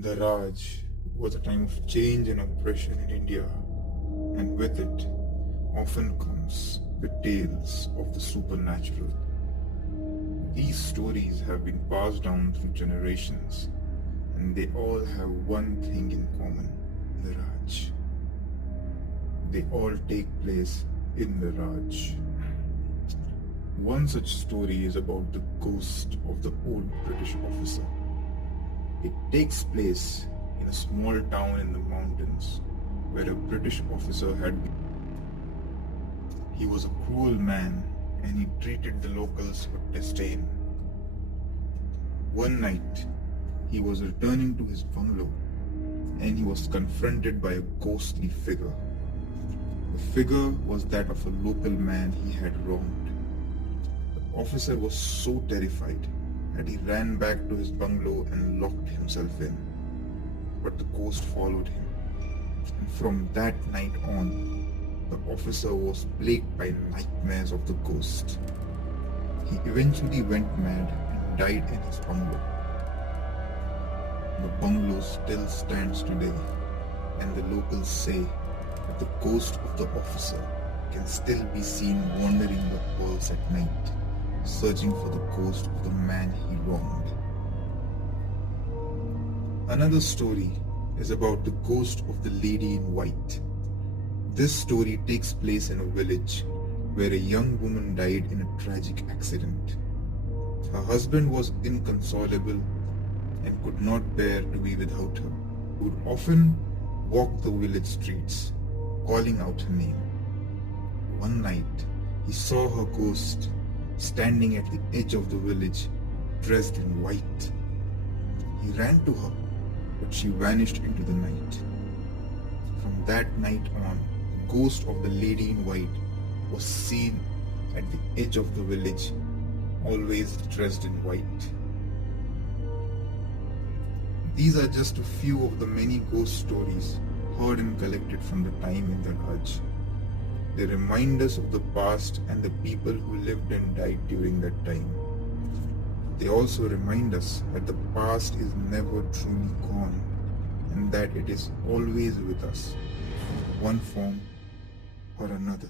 The Raj was a time of change and oppression in India, and with it often comes the tales of the supernatural. These stories have been passed down through generations, and they all have one thing in common: the Raj. They all take place in the Raj. One such story is about the ghost of the old British officer. It takes place in a small town in the mountains where a British officer had been. He was a cruel man and he treated the locals with disdain. One night, he was returning to his bungalow and he was confronted by a ghostly figure. The figure was that of a local man he had wronged. The officer was so terrified that he ran back to his bungalow and locked himself in. But the ghost followed him, and from that night on, the officer was plagued by nightmares of the ghost. He eventually went mad and died in his bungalow. The bungalow still stands today, and the locals say that the ghost of the officer can still be seen wandering the halls at night, searching for the ghost of the man he wronged. Another story is about the ghost of the lady in white. This story takes place in a village where a young woman died in a tragic accident. Her husband was inconsolable and could not bear to be without her. He would often walk the village streets, calling out her name. One night, he saw her ghost standing at the edge of the village, dressed in white. He ran to her, but she vanished into the night. From that night on, the ghost of the lady in white was seen at the edge of the village, always dressed in white. These are just a few of the many ghost stories heard and collected from the time in the Raj. They remind us of the past and the people who lived and died during that time. They also remind us that the past is never truly gone and that it is always with us, in one form or another.